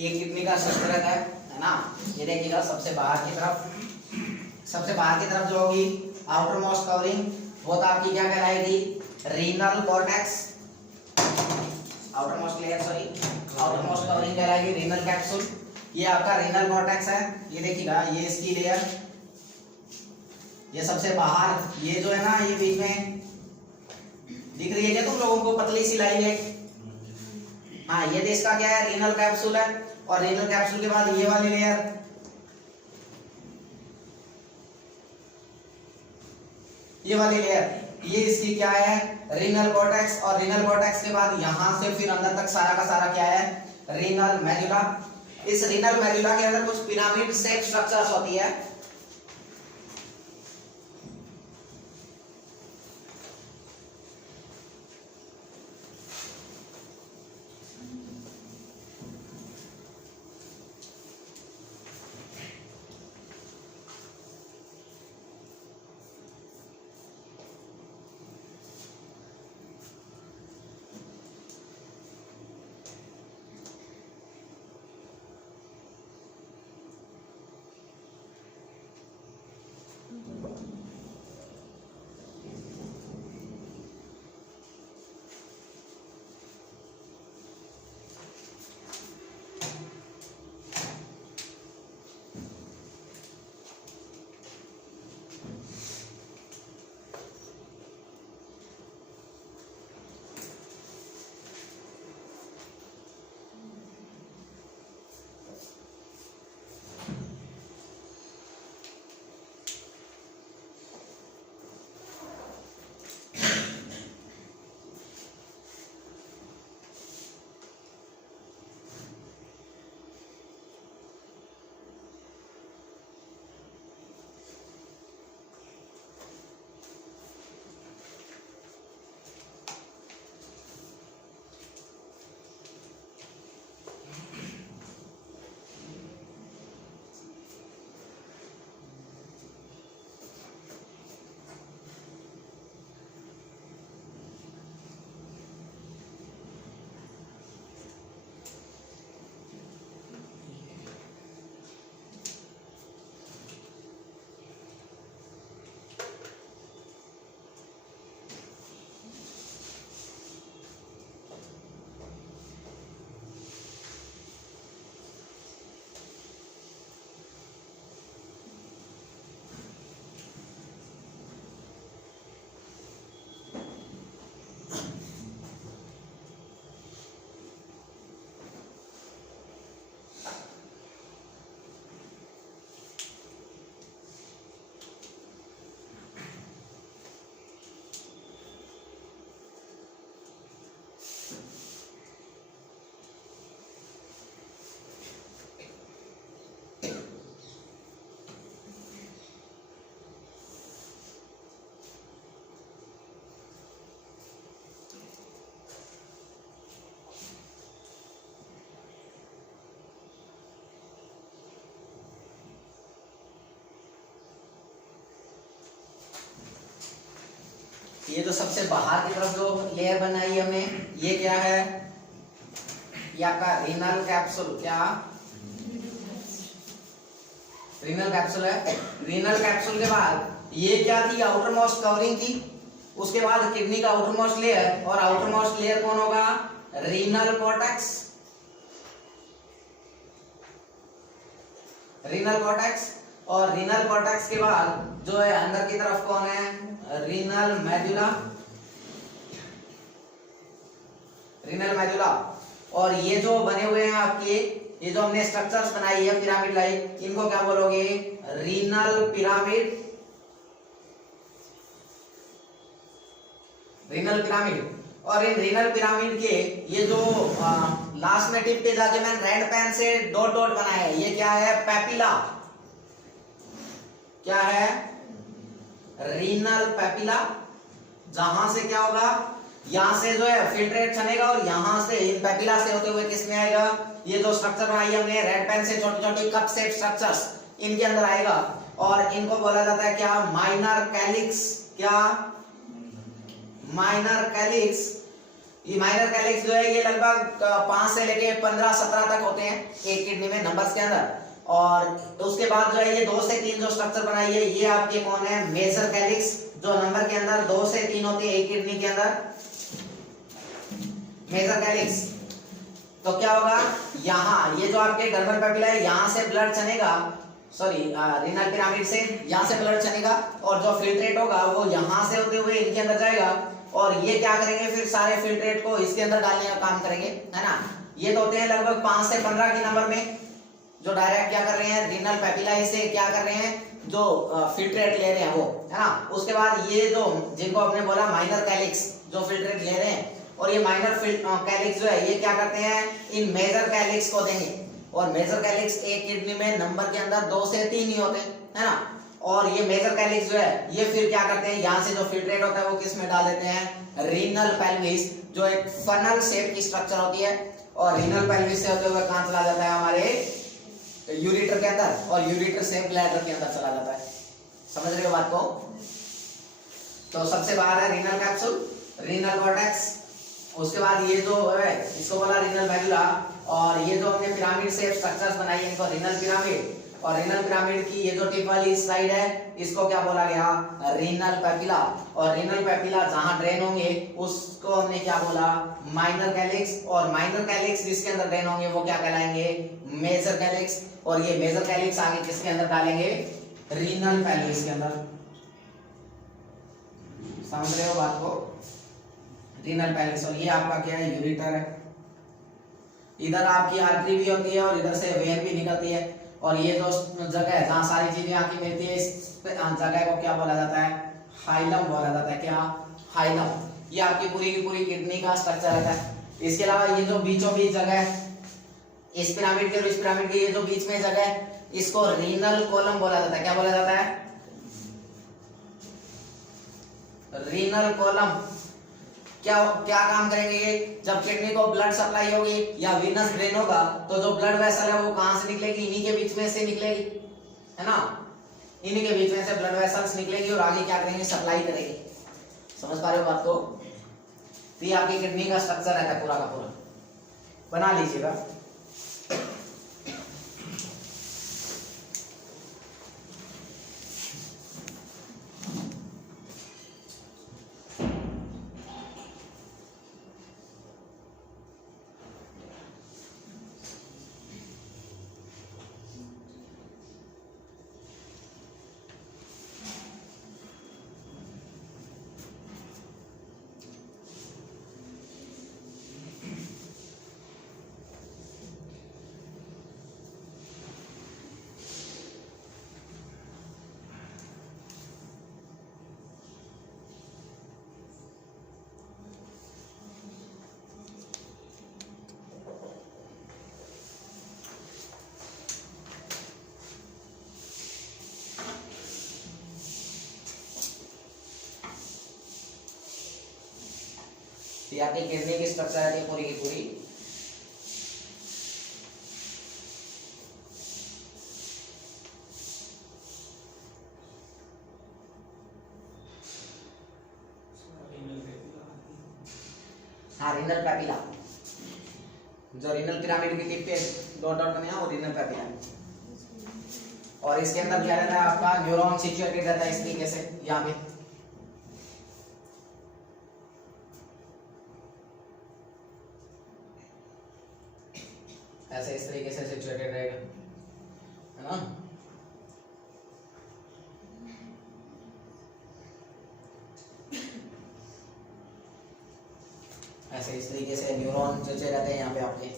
ये किडनी का शस्त्रक है ना। ये देखिएगा सबसे बाहर की तरफ जो होगी आउटर मोस्ट कवरिंग वो तो आपकी क्या कहलाएगी, renal cortex. Outermost covering कहलाएगी रीनल कैप्सूल। ये आपका रीनल कॉर्टेक्स है। ये देखिएगा ये इसकी लेयर, ये सबसे बाहर ये जो है ना, ये बीच में दिख रही है क्या तुम लोगों को, पतली सी लाइन है। हाँ, ये देश का क्या है, रीनल कैप्सूल है। और रीनल कैप्सूल के बाद ये वाली लेयर, ये इसकी क्या है, रीनल कॉर्टेक्स। और रीनल कॉर्टेक्स के बाद यहां से फिर अंदर तक सारा का सारा क्या है, रीनल मेडुला। इस रीनल मेडुला के अंदर कुछ पिरामिड शेप स्ट्रक्चर्स होती है। ये जो सबसे बाहर की तरफ जो लेयर बनाई है हमने, ये क्या है, ये आपका रीनल कैप्सूल। क्या रीनल कैप्सूल है। रीनल कैप्सूल के बाद ये क्या थी, आउटर मोस्ट कवरिंग थी। उसके बाद किडनी का आउटर मोस्ट लेयर, और आउटर मोस्ट लेयर कौन होगा, रीनल कॉर्टेक्स। रीनल कॉर्टेक्स, और रीनल कॉर्टेक्स के बाद जो है अंदर की तरफ कौन है, रीनल मेडुला। Renal medulla. और ये जो बने हुए हैं आपके, ये जो हमने स्ट्रक्चर्स बनाई है पिरामिड लाइक, इनको क्या बोलोगे, रीनल पिरामिड। Renal pyramid. और इन रीनल पिरामिड के ये जो लास्ट में टिप पे जाके मैंने रेड पेन से डॉट डॉट बनाया है, ये क्या है, पेपिला। क्या है, रीनल पेपिला। जहां से क्या होगा, यहां से जो है फिल्ट्रेट चलेगा, और यहां से इन पेपिला से होते हुए किसमें आएगा, ये जो स्ट्रक्चर बनाई हमने रेड पेन से, छोटी छोटी कप शेप स्ट्रक्चर्स, इनके अंदर आएगा। और इनको बोला जाता है क्या, माइनर कैलिक्स। क्या, माइनर कैलिक्स। ये माइनर कैलिक्स जो है ये लगभग 5 से लेके 15-17 तक होते हैं एक किडनी में नंबर्स के अंदर। और उसके बाद जो है ये 2 से 3 जो स्ट्रक्चर बनाई है ये आपके कौन है, मेजर कैलिक्स, जो नंबर के अंदर 2 से 3 होती है एक किडनी के अंदर, मेजर कैलिक्स। तो क्या होगा, यहाँ ये जो आपके डर्मल पेपिला है यहाँ से ब्लड चलेगा, सॉरी रीनल पिरामिड से यहाँ से ब्लड चलेगा और जो फिल्ट्रेट होगा वो यहाँ से होते हुए इनके अंदर जाएगा और ये क्या करेंगे फिर सारे फिल्ट्रेट को इसके अंदर डालने का काम करेंगे, है ना। ये तो होते हैं लगभग 5 से 15 के नंबर में जो डायरेक्ट क्या कर रहे हैं, रीनल पेपिलाई से क्या कर रहे हैं, जो फिल्ट्रेट ले रहे हैं वो, है ना। उसके बाद ये जो जिनको आपने बोला माइनर कैलिक्स जो फिल्ट्रेट ले रहे हैं, और ये माइनर कैलिक्स जो है ये क्या करते हैं, इन मेजर कैलिक्स को देंगे। और मेजर कैलिक्स एक किडनी में नंबर के अंदर 2 से 3 ही होते हैं, है ना। और ये मेजर कैलिक्स जो है ये फिर क्या करते हैं, यहाँ से जो फिल्ट्रेट होता है वो किस में डाल देते हैं, रीनल पेल्विस, जो एक फनल शेप की स्ट्रक्चर होती है, और रीनल पेल्विस से होते हुए कहाँ चला जाता है, हमारे यूरेटर के अंदर, और यूरेटर से ब्लैडर के अंदर चला जाता है। समझ रहे हो बात को। तो सबसे बाहर है रीनल कैप्सूल, रीनल कॉर्टेक्स। उसके बाद ये जो है इसको बोला रीनल वैल्यूला, और ये जो हमने पिरामिड शेप स्ट्रक्चर्स बनाई है इनको रीनल पिरामिड, और रीनल पिरामिड की ये जो टिप वाली स्लाइड है इसको क्या बोला गया, रीनल पेपिला। और रीनल पेपिला जहां ड्रेन होंगे उसको हमने क्या बोला, माइनर कैलिक्स, और माइनर कैलिक्स जिसके अंदर ड्रेन होंगे वो क्या कहलाएंगे, मेजर कैलिक्स। और ये मेजर कैलिक्स आगे किसके अंदर डालेंगे, रीनल पेल्विस के अंदर। समझ रहे हो बात को, रीनल पेल्विस। और ये आपका क्या है, यूरेटर है। इधर आपकी आर्टरी भी होती है और इधर से वेन भी निकलती है, और ये जो जगह है जहाँ सारी चीजें आके मिलती है इस जगह को क्या बोला जाता है, हाइलम बोला जाता है। क्या, हाइलम। ये आपकी पूरी की पूरी किडनी का स्ट्रक्चर रहता है। इसके अलावा ये जो बीचों बीच जगह है इस पिरामिड के और इस पिरामिड के ये जो बीच में जगह है इसको रीनल कॉलम बोला जाता है। क्या बोला जाता है, रीनल कॉलम। क्या क्या काम करेंगे ये, जब किडनी को ब्लड सप्लाई होगी या वीनस ड्रेन होगा तो जो ब्लड वेसल है वो कहां से निकलेगी, इन्हीं के बीच में से निकलेगी, है ना। इन्हीं के बीच में से ब्लड वेसल्स निकलेगी और आगे क्या करेंगे, सप्लाई करेगी। समझ पा रहे हो बात को। तो ये आपकी किडनी का स्ट्रक्चर रहता है पूरा का पूरा, बना लीजिएगा। ये आपकी किडनी की स्ट्रक्चर है पूरी की पूरी। हाँ, रीनल पेपिला, जो रीनल पिरामिड की टिप पे डॉट डॉट बने हैं वो रीनल पेपिला। और इसके अंदर क्या रहता है, आपका न्यूरॉन सिचुएटेड रहता है इस तरीके से, यहाँ पे ऐसे इस तरीके से सिचुएटेड रहेगा, है ना। ऐसे इस तरीके से न्यूरॉन चलते रहते हैं यहाँ पे आपके।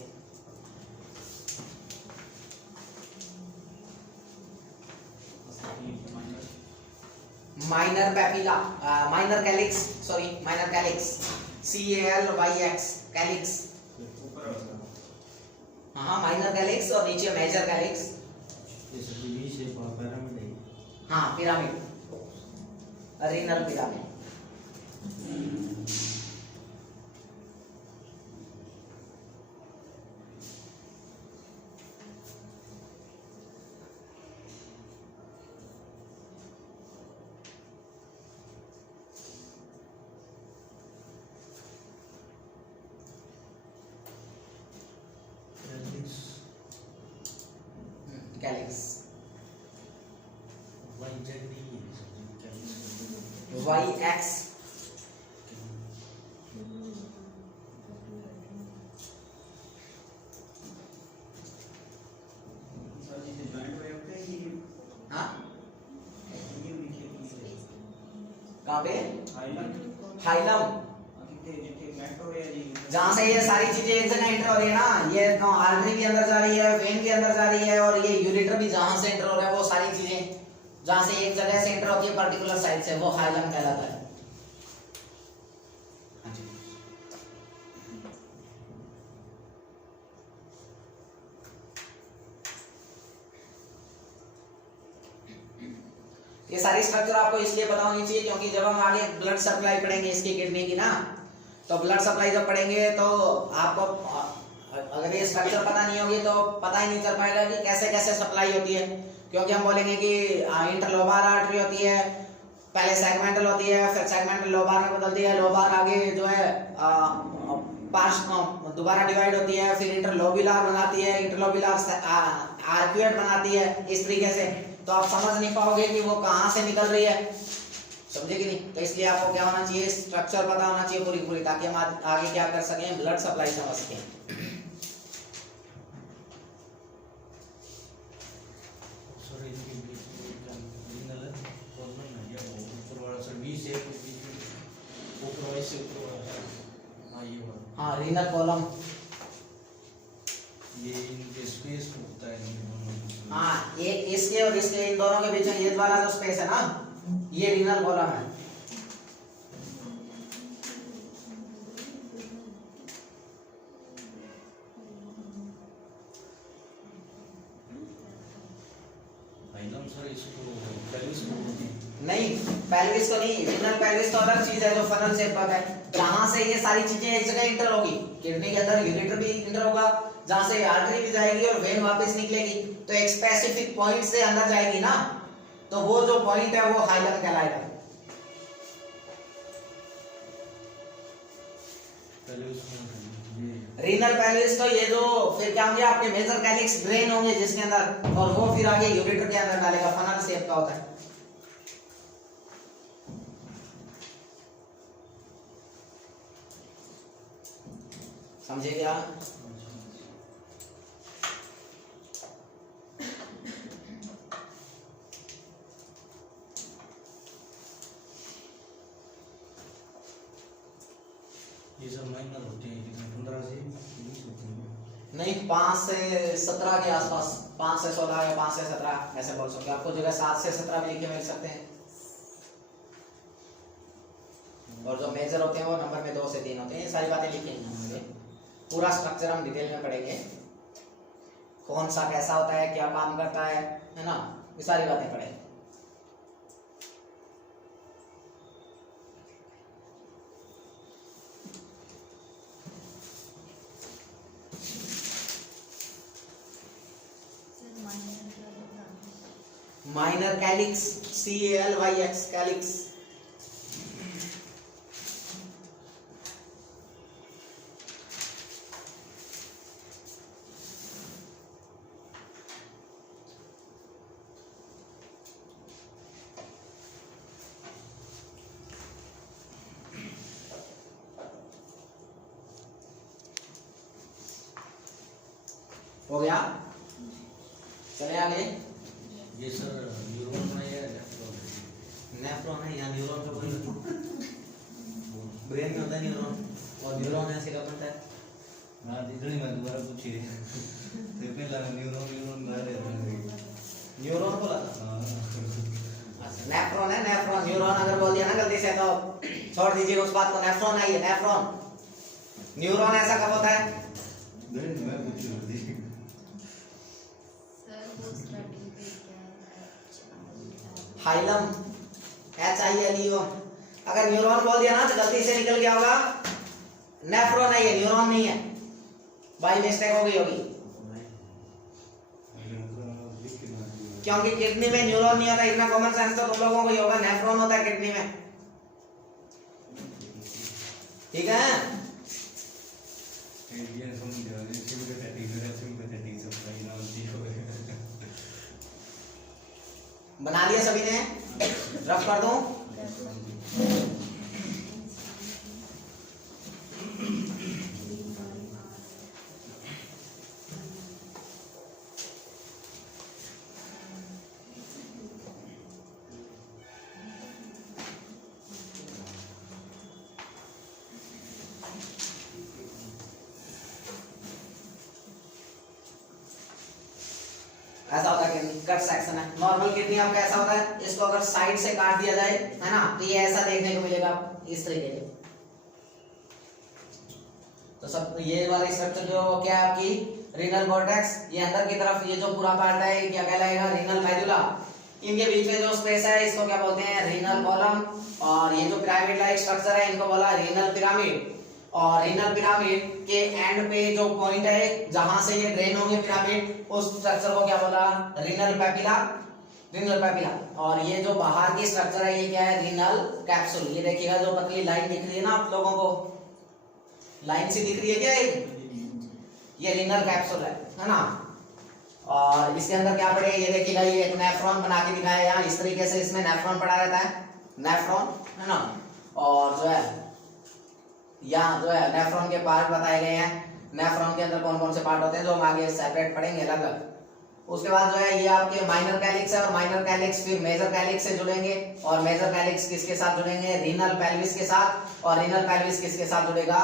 Minor papilla, minor calyx, sorry minor calyx, CALYX calyx. हाँ, माइनर कैलिक्स और नीचे मेजर कैलिक्स। हाँ, pyramid, renal pyramid. Calyx. Y X कहाँ पे हाइलम, जहाँ से ये सारी चीजें एक जगह एंटर हो रही है ना, ये आर्टरी के अंदर जा रही है, वेन के अंदर जा रही है, और ये यूरेटर भी जहाँ से एंटर हो रहा है, वो सारी चीजें जहाँ से एक जगह से एंटर होती है पर्टिकुलर साइड से, वो हाइलम कहलाता है। ये सारी स्ट्रक्चर आपको इसलिए पता होनी चाहिए क्योंकि जब हम आगे ब्लड सप्लाई पढ़ेंगे इसकी किडनी की ना, तो ब्लड सप्लाई जब पढ़ेंगे तो आपको अगर ये स्ट्रक्चर पता नहीं होगी तो पता ही नहीं चल पाएगा कि कैसे कैसे सप्लाई होती है। क्योंकि हम बोलेंगे कि इंटरलोबार आर्टरी होती है, पहले सेगमेंटल होती है, फिर सेगमेंटल लोबार में बदलती है, लोबार आगे जो है दोबारा डिवाइड होती है, फिर इंटरलोबुलर बनाती है, इंटरलोबुलर आर्क्यूएट बनाती है, इस तरीके से। तो आप समझ नहीं पाओगे कि वो कहाँ से निकल रही है, समझे कि नहीं। तो इसलिए आपको क्या होना चाहिए, स्ट्रक्चर पता होना चाहिए पूरी पूरी, ताकि हम आगे क्या कर सकें, ब्लड सप्लाई समझ सकें। हाँ रीनल कॉलम, ये इनके स्पेस होता है। हाँ ये इसके और इसके इन दोनों के बीच में ये वाला जो स्पेस है ना, ये रीनल कॉलम है। फाइलम सर इसको पेल्विस को नहीं, पेल्विस को नहीं, रीनल पेल्विस तो अलग चीज है जो फनल शेप का है, जहां से ये सारी चीजें एक जगह इंटर होगी। किडनी के अंदर यूरेटर भी इंटर होगा, जहां से आर्टरी भी जाएगी और वेन वापस निकलेगी, तो एक स्पेसिफिक पॉइंट से अंदर जाएगी ना, तो वो जो पॉइंट है वो हाइलम कहलाएगा। रीनल पेल्विस तो ये जो फिर क्या होंगे आपके मेजर कैलिक्स ड्रेन होंगे जिसके अंदर, और वो फिर आगे यूरेटर के अंदर डालेगा, फनल शेप का होता है। समझे क्या? ये सब माइनर होते हैं, 15 से 20 होते हैं। नहीं, 5 से 17 के आसपास, 5 से 16 या 5 से 17 ऐसे बोल सकते हैं। आपको जगह 7 से 17 भी लिखे मिल सकते हैं, और जो मेजर होते हैं वो नंबर में 2 से 3 होते हैं। ये सारी बातें लिखी हैं हमने, पूरा स्ट्रक्चर हम डिटेल में पढ़ेंगे, कौन सा कैसा होता है, क्या काम करता है ना, ये सारी बातें पढ़ेंगे। माइनर कैलिक्स, CALYX कैलिक्स, हो गया। चले आगे। ये सर न्यूरॉन है या नेफ्रॉन है? नेफ्रॉन है या न्यूरॉन का कोई ब्रेन में होता है न्यूरॉन, और न्यूरॉन ऐसे का बनता है। हाँ इतनी मैं दोबारा पूछी तो पहला न्यूरॉन बाहर है। न्यूरॉन बोला था। हाँ अच्छा, नेफ्रॉन है, नेफ्रॉन। न्यूरॉन अगर बोल दिया ना गलती से तो छोड़ दीजिए उस बात को। नेफ्रॉन है ये, नेफ्रॉन। न्यूरॉन ऐसा कब होता है? मैं पूछी होती हाइलम, HILEM। अगर न्यूरॉन बोल दिया ना तो गलती से निकल गया होगा नेफ्रॉन है ये, न्यूरॉन नहीं है, बाई मिस्टेक हो गई होगी। क्योंकि किडनी में न्यूरॉन नहीं होता, इतना कॉमन सेंस तो तुम लोगों को ही होगा, नेफ्रॉन होता है किडनी में, ठीक है। बना लिया सभी ने? रफ कर दूं? ऐसा होता है किडनी कट सेक्शन है। नॉर्मल किडनी आपका ऐसा होता है, इसको अगर साइड से काट दिया जाए, है ना, तो ये ऐसा देखने को मिलेगा इस तरीके से। तो सब ये वाला स्ट्रक्चर जो क्या है आपकी रीनल कॉर्टेक्स, ये अंदर की तरफ ये जो पूरा पार्ट है क्या कहलाएगा? Renal medulla. इनके बीच में जो स्पेस है इसको क्या बोलते हैं? Renal column. और ये जो पिरामिड लाइक स्ट्रक्चर है इनको बोला रीनल पिरामिड। और रीनल पिरामिड के एंड पे जो पॉइंट है जहां से ये ड्रेन होंगे पिरामिड, उस स्ट्रक्चर को क्या बोला? Renal papilla. Renal papilla. और ये जो बाहर की स्ट्रक्चर है ये क्या है? Renal capsule. ये देखिएगा जो पतली लाइन दिख रही है ना आप लोगों को, लाइन सी दिख रही है क्या? ये रीनल कैप्सूल है ना। और इसके अंदर क्या पड़े ये देखिएगा, ये एक नेफ्रॉन बना के दिखाया यहाँ इस तरीके से, इसमें नेफ्रॉन पड़ा रहता है, नेफ्रॉन, है ना। और जो है यहाँ जो है नेफ्रॉन के पार्ट बताए गए हैं। नेफ्रॉन के अंदर कौन कौन से पार्ट होते हैं जो हम आगे सेपरेट पढ़ेंगे अलग अलग। उसके बाद जो है ये आपके माइनर कैलिक्स है, और माइनर कैलिक्स फिर मेजर कैलिक्स से जुड़ेंगे। और मेजर कैलिक्स किसके साथ जुड़ेंगे? रीनल पेल्विस के साथ। और रीनल पेल्विस किसके साथ जुड़ेगा?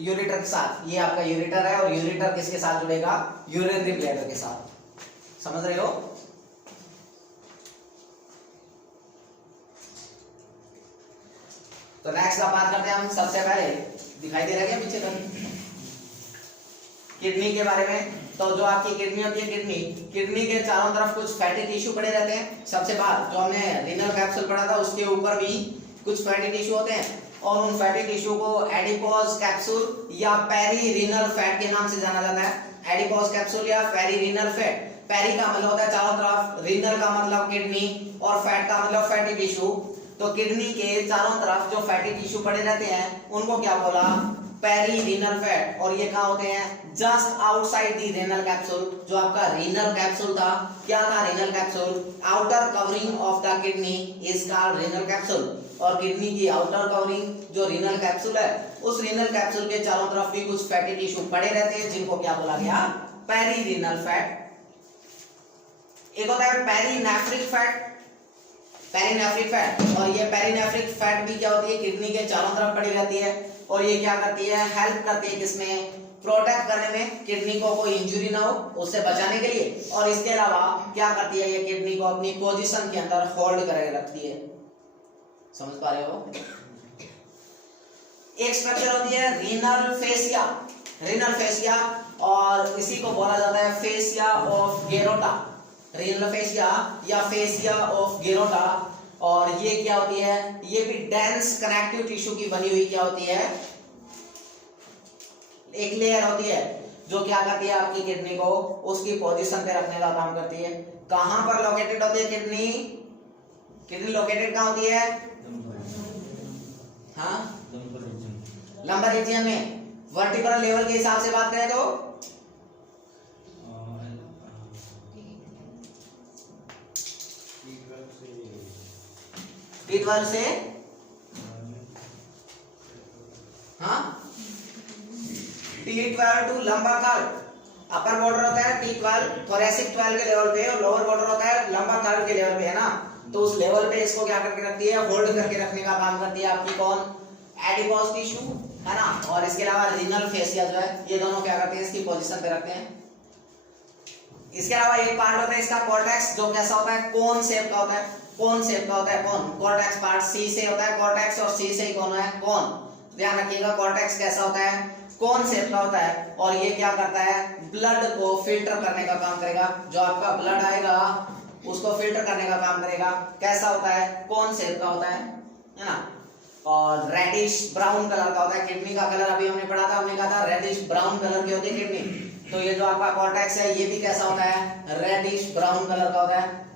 यूरेटर के साथ। ये आपका यूरेटर है, और यूरेटर किसके साथ जुड़ेगा? यूरिनरी ब्लैडर के साथ। समझ रहे हो? तो नेक्स्ट आप बात करते हैं हम सबसे पहले, दिखाई दे रहा है क्या पीछे कहीं? किडनी के बारे में। तो जो आपकी किडनी होती है, किडनी के चारों तरफ कुछ फैटी टिश्यू पड़े रहते हैं। सबसे बाहर जो हमने रीनल कैप्सूल पढ़ा था उसके ऊपर भी कुछ फैटी टिश्यू होते हैं, और उन फैटी टिश्यू को एडिपोज कैप्सूल या पेरी रीनल फैट के नाम से जाना जाता है। एडिपोज कैप्सूल या पेरी रीनल फैट। पेरी का मतलब होता है चारों तरफ, रीनल का मतलब किडनी, और फैट का मतलब फैटी टिश्यू। तो किडनी के चारों तरफ जो फैटी टिश्यू पड़े रहते हैं उनको क्या बोला? Peri renal fat. और ये कहाँ होते हैं? Just outside the renal capsule. जो आपका रीनल कैप्सूल था, क्या था renal capsule? Outer covering of the kidney is called renal capsule. और किडनी की आउटर कवरिंग जो रीनल कैप्सूल है, उस रीनल कैप्सूल के चारों तरफ भी कुछ फैटी टिश्यू पड़े रहते हैं जिनको क्या बोला गया? Peri renal fat. एक होता है पेरीनेफ्रिक फैट, पेरीनेफ्रिक फैट। और ये पेरीनेफ्रिक फैट भी क्या होती है? किडनी के चारों तरफ पड़ी रहती है, और ये क्या करती है? हेल्प करती है किसमें? प्रोटेक्ट करने में, किडनी को कोई इंजरी ना हो उससे बचाने के लिए। और इसके अलावा क्या करती है? ये किडनी को अपनी पोजीशन के अंदर होल्ड करके रखती है। समझ पा रहे हो? एक स्ट्रक्चर होती है रीनल फेसिया। रीनल फेसिया, और इसी को बोला जाता है फेसिया ऑफ गेरोटा। रीनल फेसिया या फेसिया ऑफ गेरोटा। और ये क्या होती है? ये भी डेंस कनेक्टिव टिश्यू की बनी हुई क्या होती है? एक लेयर होती है जो क्या करती है? आपकी किडनी को उसकी पोजीशन पे रखने का काम करती है। कहां पर लोकेटेड होती है किडनी? किडनी लोकेटेड कहां होती है? हाँ, लंबर रीजन में। वर्टिब्रल लेवल के हिसाब से बात करें तो T12 से, हाँ, T12 टू लंबा थर्ड। अपर बॉर्डर होता है T12 थोरेसिक 12 के लेवल पे, और लोअर बॉर्डर होता है लंबा थर्ड के लेवल पे, है ना। तो उस लेवल पे इसको क्या करके रखती है? होल्ड करके रखने का काम करती है आपकी कौन? एडिपोज टिश्यू, है ना। और इसके अलावा रीनल फेसिया जो है, ये दोनों क्या करते हैं? इसकी पोजीशन पे रखते हैं। इसके अलावा एक पार्ट होता है इसका कॉर्टेक्स, जो कैसा होता है? कोन शेप का होता है। कोन शेप का होता है कौन? कॉर्टेक्स पार्ट सी से होता है कॉर्टेक्स, और सी से ही कौन है? कोन। ध्यान रखिएगा कॉर्टेक्स कैसा होता है? कोन शेप का होता है। और ये क्या करता है? ब्लड को फिल्टर करने का काम करेगा। जो आपका ब्लड आएगा उसको फिल्टर करने का काम करेगा। कैसा होता है? कोन शेप का होता है ना। और रेडिश ब्राउन कलर का होता है। किडनी का कलर अभी हमने पढ़ा था, हमने कहा था रेडिश ब्राउन कलर की होती है किडनी। तो ये जो आपका कॉर्टेक्स है ये भी कैसा होता है? रेडिश ब्राउन कलर का होता है।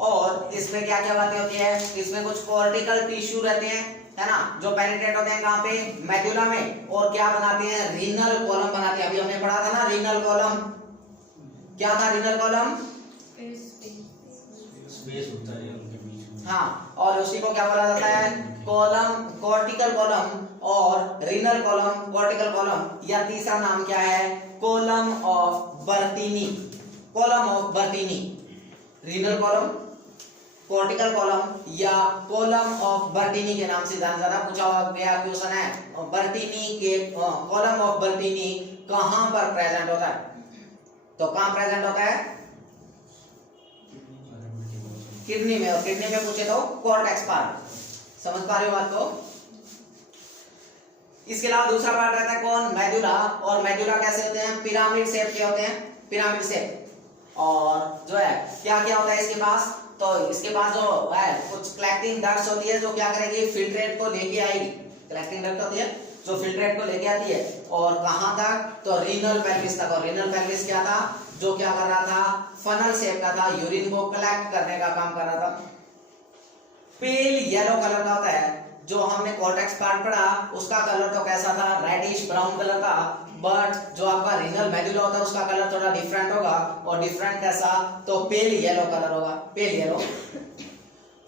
और इसमें क्या क्या बातें होती है? इसमें कुछ कॉर्टिकल टिश्यू रहते हैं, है ना, जो पेनिट्रेट होते हैं कहाँ पे? मेडुला में। और क्या बनाते हैं? रीनल कॉलम बनाते हैं। अभी हमने पढ़ा था ना रीनल कॉलम। क्या था रीनल कॉलम? स्पेस होता है उनके बीच में। हाँ, और उसी को क्या बोला जाता है, कॉलम, कॉर्टिकल कॉलम और रीनल कॉलम, कॉर्टिकल कॉलम, या तीसरा नाम क्या है, column of बर्टीनी, column of बर्टीनी, renal column, cortical column या कॉलम ऑफ बर्टीनी के नाम से जाना जाता है। पूछा गया क्वेश्चन है, बर्टीनी के कॉलम ऑफ बर्टीनी कहां पर प्रेजेंट होता है, तो कहां प्रेजेंट होता है, किडनी में, और किडनी में पूछे तो कॉर्टेक्स पार्ट, समझ पा रहे हो बात को। इसके अलावा दूसरा पार्ट रहता है कौन, मेडुला, और मेडुला कैसे होते हैं, पिरामिड शेप के होते हैं, पिरामिड शेप, और जो है क्या क्या होता है इसके पास, तो इसके पास जो है कुछ कलेक्टिंग डक्ट्स होती है जो क्या करेगी, फिल्ट्रेट को लेके आएगी, कलेक्टिंग डक्ट होती है जो फिल्ट्रेट को लेके आती है, और कहां तक, तो रीनल पेल्विस तक, और रीनल पेल्विस क्या था, जो क्या कर रहा था, फनल शेप का था, यूरिन को कलेक्ट करने का काम कर रहा था। पेल येलो कलर का होता है, जो हमने कॉर्टेक्स पार्ट पढ़ा उसका कलर तो कैसा था, रेडिश ब्राउन कलर का, बट जो आपका रीनल मेडुला होता है उसका कलर थोड़ा डिफरेंट होगा, और डिफरेंट कैसा, तो पेल येलो कलर होगा, पेल येलो।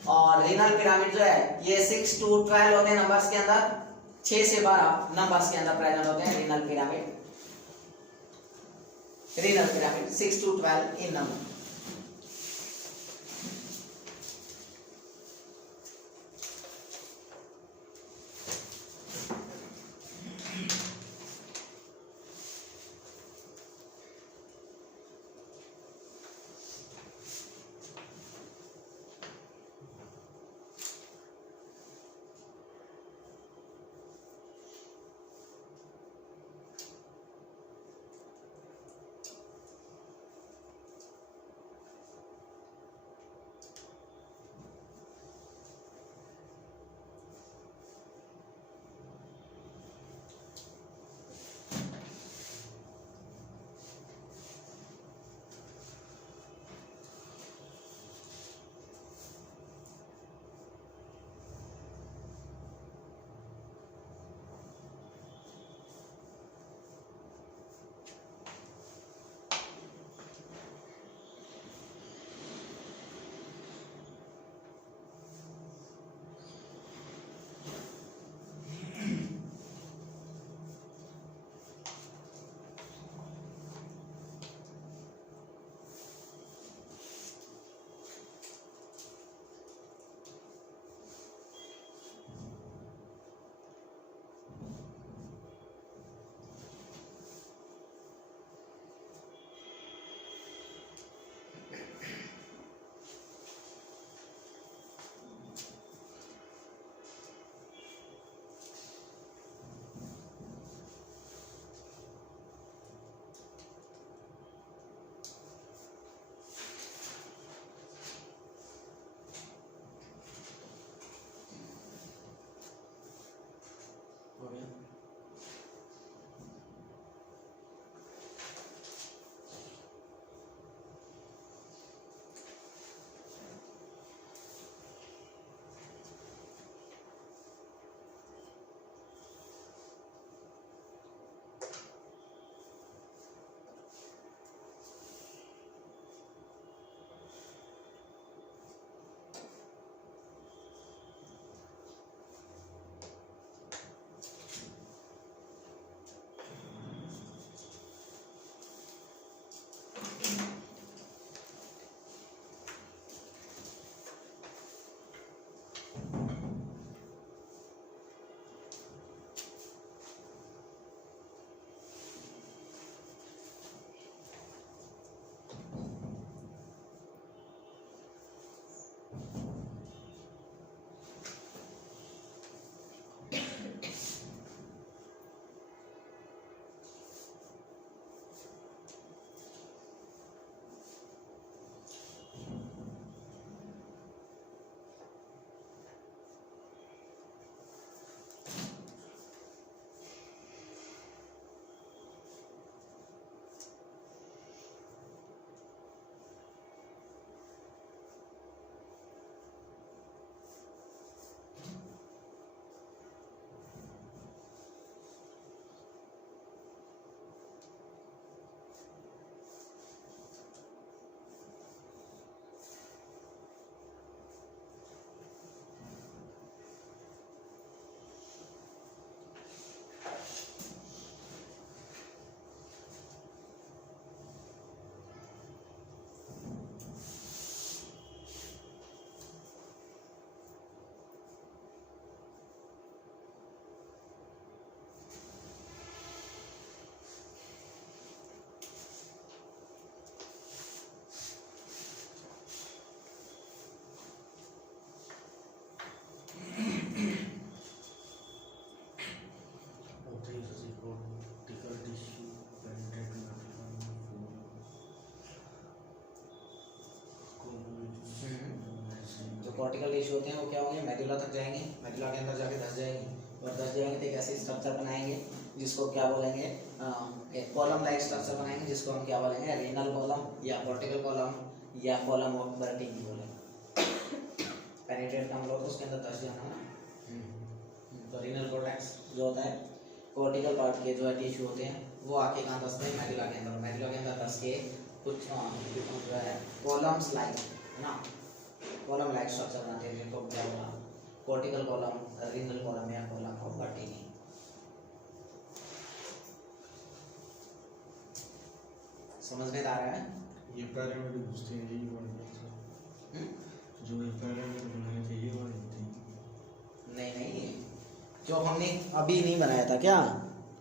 और रीनल पिरामिड जो है ये 6 to 12 होते हैं नंबर्स के अंदर, 6 से 12 नंबर्स के अंदर प्रेजेंट होते हैं renal pyramid, renal pyramid 6 to 12 in number. Cortical tissue होते हैं वो क्या होंगे, मेडुला तक जाएंगे, मेडुला के अंदर जाके धस जाएंगे और धस जाएंगे तो एक ऐसी स्ट्रक्चर बनाएंगे जिसको क्या बोलेंगे, एक कॉलम लाइक स्ट्रक्चर बनाएंगे जिसको हम क्या बोलेंगे, रीनल कॉलम या कॉर्टिकल कॉलम या कॉलम ऑफ बर्टिंग बोलेंगे। पेनिट्रेट का मतलब उसके अंदर धस जाना ना। तो रीनल कॉर्टेक्स जो होता है कॉर्टिकल पार्ट के जो है टिश्यू होते हैं वो आके कहाँ धसते हैं, मेडुला के अंदर, मेडुला के अंदर धस के कुछ जो है कॉलम्स लाइक ना, कॉलम लाइक स्ट्रक्चर बनाते हैं जिनको क्या बोला, कॉर्टिकल कॉलम, रीनल कॉलम या कॉलम ऑफ बर्टिंग। समझ में आ रहा है? ये पैरामीटर घुसते हैं यही वाले जो ये पैरामीटर बनाए थे ये वाले होते हैं। नहीं नहीं, जो हमने अभी नहीं बनाया था क्या,